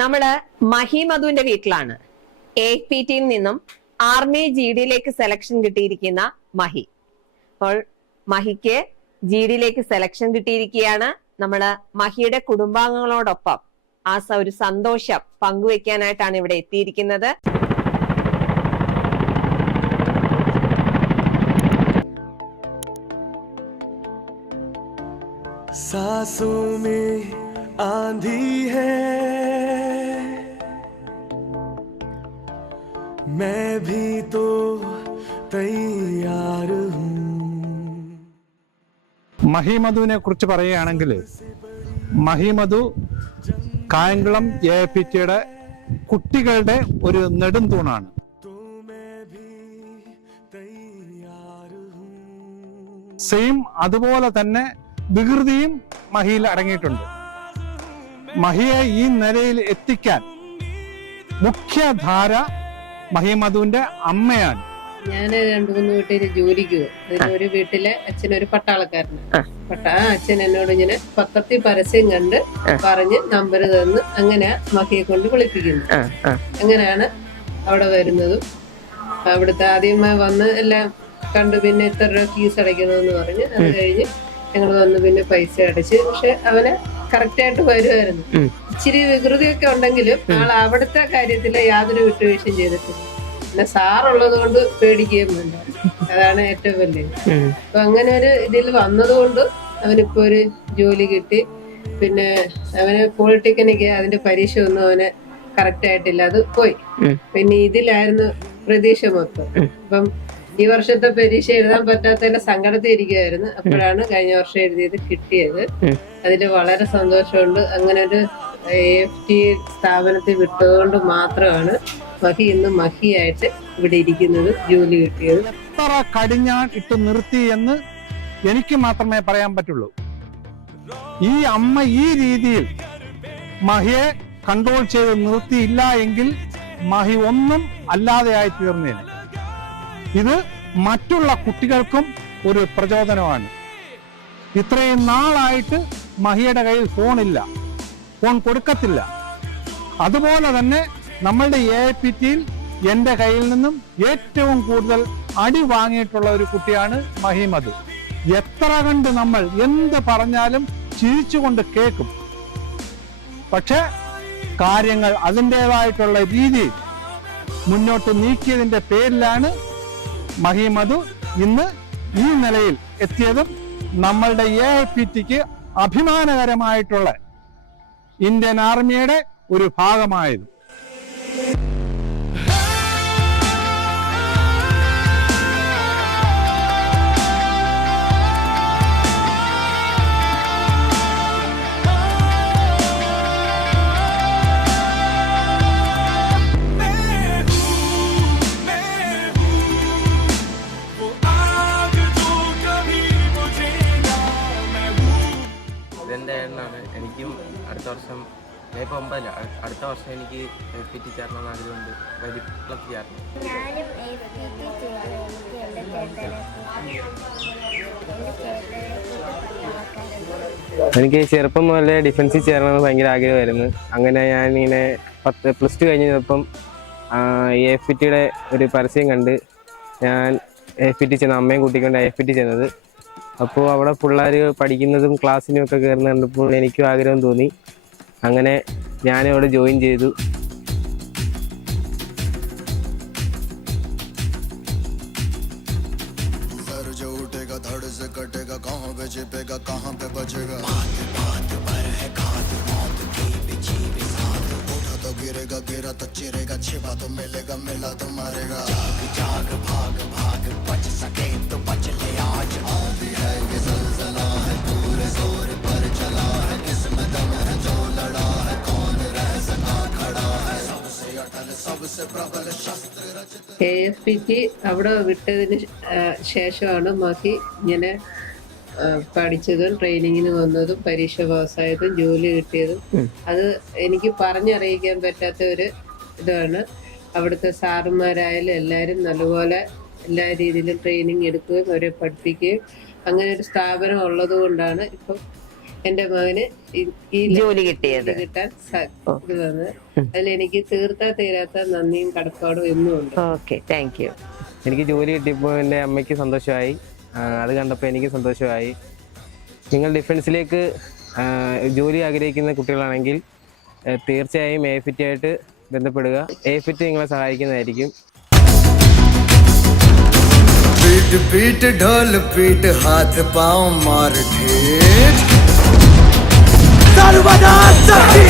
നമ്മൾ മഹിമധുവിന്റെ വീട്ടിലാണ്. A P ടിയിൽ നിന്നും ആർമി ജി ഡിയിലേക്ക് സെലക്ഷൻ കിട്ടിയിരിക്കുന്ന മഹി. അപ്പോൾ മഹിക്ക് ജി ഡിയിലേക്ക് സെലക്ഷൻ കിട്ടിയിരിക്കുകയാണ്. നമ്മൾ മഹിയുടെ കുടുംബാംഗങ്ങളോടൊപ്പം ആ ഒരു സന്തോഷം പങ്കുവെക്കാനായിട്ടാണ് ഇവിടെ എത്തിയിരിക്കുന്നത്. സാസൂമേ മേ ഹേ मैं भी तो तैयार हूँ മഹിമധുവിനെ കുറിച്ച് പറയുകയാണെങ്കിൽ മഹിമധു കായംകുളം എ പി ടിയുടെ കുട്ടികളുടെ ഒരു നെടുംതൂണാണ് तो मैं भी तैयार हूँ സെയിം അതുപോലെ തന്നെ വികൃതിയും മഹിയിൽ അടങ്ങിയിട്ടുണ്ട് മഹിയെ ഈ നിലയിൽ എത്തിക്കാൻ മുഖ്യധാര മഹിമധുവിന്റെ അമ്മയാണ്. ഞാൻ രണ്ടു മൂന്ന് വീട്ടിൽ ജോലിക്ക് പോകും ഒരു വീട്ടിലെ അച്ഛനൊരു പട്ടാളക്കാരനാണ്. പട്ട ആ അച്ഛൻ എന്നോട് ഇങ്ങനെ പത്രത്തിൽ പരസ്യം കണ്ട് പറഞ്ഞ് നമ്പർ തന്ന് അങ്ങനെ മഹിയെ കൊണ്ട് വിളിപ്പിക്കുന്നു. അങ്ങനെയാണ് അവിടെ വരുന്നതും. അവിടുത്തെ ആദ്യമായി വന്ന് എല്ലാം കണ്ടു പിന്നെ ഇത്ര രൂപ ഫീസ് അടയ്ക്കണമെന്ന് പറഞ്ഞ് അത് കഴിഞ്ഞ് ഞങ്ങൾ വന്ന് പിന്നെ പൈസ അടച്ച് പക്ഷെ അവന് കറക്റ്റ് ആയിട്ട് വരുമായിരുന്നു ഇച്ചിരി വികൃതിയൊക്കെ ഉണ്ടെങ്കിലും ആൾ അവിടുത്തെ കാര്യത്തിൽ യാതൊരു വിട്ടുവീഴ്ചയും ചെയ്തിട്ടില്ല. പിന്നെ സാറുള്ളത് കൊണ്ട് പേടിക്കുകയും വേണ്ട അതാണ് ഏറ്റവും വലിയത് അപ്പൊ അങ്ങനെ ഒരു ഇതിൽ വന്നതുകൊണ്ട് അവനിപ്പോ ഒരു ജോലി കിട്ടി. പിന്നെ അവന് പോളിടെക്നിക്ക് അതിന്റെ പരീക്ഷ ഒന്നും അവന് കറക്റ്റ് ആയിട്ടില്ല അത് പോയി. പിന്നെ ഇതിലായിരുന്നു പ്രതീക്ഷ മൊത്തം. അപ്പം ഈ വർഷത്തെ പരീക്ഷ എഴുതാൻ പറ്റാത്തതിന്റെ സങ്കടത്തിൽ ഇരിക്കുമായിരുന്നു അപ്പോഴാണ് കഴിഞ്ഞ വർഷം എഴുതിയത് കിട്ടിയത്. അതിൽ വളരെ സന്തോഷമുണ്ട്. അങ്ങനെ ഒരു എഫ് ടി സ്ഥാപനത്തിൽ വിട്ടതുകൊണ്ട് മാത്രമാണ് മഹി ഇന്ന് മഹിയായിട്ട് ഇവിടെ ഇരിക്കുന്നത് ജോലി കിട്ടിയത്. എത്ര കടിഞ്ഞാൻ ഇട്ട് നിർത്തി എന്ന് എനിക്ക് മാത്രമേ പറയാൻ പറ്റുള്ളൂ. ഈ അമ്മ ഈ രീതിയിൽ മഹിയെ കൺട്രോൾ ചെയ്ത് നിർത്തിയില്ല എങ്കിൽ മഹി ഒന്നും അല്ലാതെയായി തീർന്നേനെ. ഇത് മറ്റുള്ള കുട്ടികൾക്കും ഒരു പ്രചോദനമാണ്. ഇത്രയും നാളായിട്ട് മഹിയുടെ കയ്യിൽ ഫോണില്ല. ഫോൺ കൊടുക്കത്തില്ല. അതുപോലെ തന്നെ നമ്മളുടെ എ പി ടിയിൽ എന്റെ കയ്യിൽ നിന്നും ഏറ്റവും കൂടുതൽ അടി വാങ്ങിയിട്ടുള്ള ഒരു കുട്ടിയാണ് മഹിമത് എത്ര കണ്ട് നമ്മൾ എന്ത് പറഞ്ഞാലും ചിരിച്ചുകൊണ്ട് കേൾക്കും. പക്ഷെ കാര്യങ്ങൾ അതിന്റെതായിട്ടുള്ള രീതിയിൽ മുന്നോട്ട് നീക്കിയതിന്റെ പേരിലാണ് മഹിമധു ഇന്ന് ഈ നിലയിൽ എത്തിയതും നമ്മളുടെ എ പി ടിക്ക് അഭിമാനകരമായിട്ടുള്ള ഇന്ത്യൻ ആർമിയുടെ ഒരു ഭാഗമായത്. എനിക്കും അടുത്ത വർഷം ഞാൻ ഇപ്പോൾ ഒമ്പതില്ല അടുത്ത വർഷം എനിക്ക് എഫ് പി ടി ചേരണം എന്ന് ആഗ്രഹമുണ്ട്. വലിയ ക്ലബ് ചേരണം. ഞാനും പി ടി എനിക്ക് എന്റെ ചേട്ടനെ എനിക്ക് ചെറുപ്പം മുതലേ ഡിഫൻസിൽ ചേരണമെന്ന് ഭയങ്കര ആഗ്രഹമായിരുന്നു. അങ്ങനെ ഞാൻ ഇങ്ങനെ പത്ത് പ്ലസ് ടു കഴിഞ്ഞപ്പം എഫ് പി ടിയുടെ ഒരു പരസ്യം കണ്ട് ഞാൻ എഫ് പി ടി ചെന്ന അമ്മയും കൂട്ടിക്കൊണ്ട് എഫ് പി ടി ചെന്നത്. അപ്പോൾ അവിടെ പിള്ളേർ പഠിക്കുന്നതും ക്ലാസ്സിനും ഒക്കെ കയറുന്ന കണ്ടപ്പോൾ എനിക്കും ആഗ്രഹം തോന്നി അങ്ങനെ ഞാനും അവിടെ ജോയിൻ ചെയ്തു सर जो उठेगा धड़ से कटेगा कहाँ पे छिपेगा कहाँ पे बचेगा बात बात पर है खाद मौत की बिछी भी साथ उठा तो गिरेगा गिरा तो चिरेगा छिपा तो मिलेगा मिला तो मारेगा जाग जाग കെ എഫ് പിക്ക് അവിടെ വിട്ടതിന് ശേഷമാണ് മാക്കി ഇങ്ങനെ പഠിച്ചതും ട്രെയിനിങ്ങിന് വന്നതും പരീക്ഷ പാസ്സായതും ജോലി കിട്ടിയതും. അത് എനിക്ക് പറഞ്ഞറിയിക്കാൻ പറ്റാത്ത ഒരു ഇതാണ്. അവിടുത്തെ സാറുമാരായാലും എല്ലാവരും നല്ലപോലെ എല്ലാ രീതിയിലും ട്രെയിനിങ് എടുക്കുകയും അവരെ പഠിപ്പിക്കുകയും അങ്ങനെ ഒരു സ്ഥാപനം ഉള്ളത് കൊണ്ടാണ് ഇപ്പം എന്റെ മകന് ഈ- ഈ ജോലി കിട്ടിയത് ജോലി കിട്ടാൻ സ- ഇത് വന്നത് അതിലെനിക്ക് തീർത്താ തീരാത്ത നന്ദിയും കടപ്പാടും എന്നും ഉണ്ട് ഓക്കെ താങ്ക് യു എനിക്ക് ജോലി കിട്ടിയപ്പോൾ എൻ്റെ അമ്മയ്ക്ക് സന്തോഷമായി ആ, അത് കണ്ടപ്പോൾ എനിക്ക് സന്തോഷമായി നിങ്ങൾ ഡിഫൻസിലേക്ക് ആ, ജോലി ആഗ്രഹിക്കുന്ന കുട്ടികളാണെങ്കിൽ ആ, തീർച്ചയായും എ ഫിറ്റ് ആയിട്ട് ബന്ധപ്പെടുക എ ഫിറ്റ് നിങ്ങളെ സഹായിക്കുന്നതായിരിക്കും पीट पीट ढोल पीट हाथ पाँव मार ठेठ かるまでったき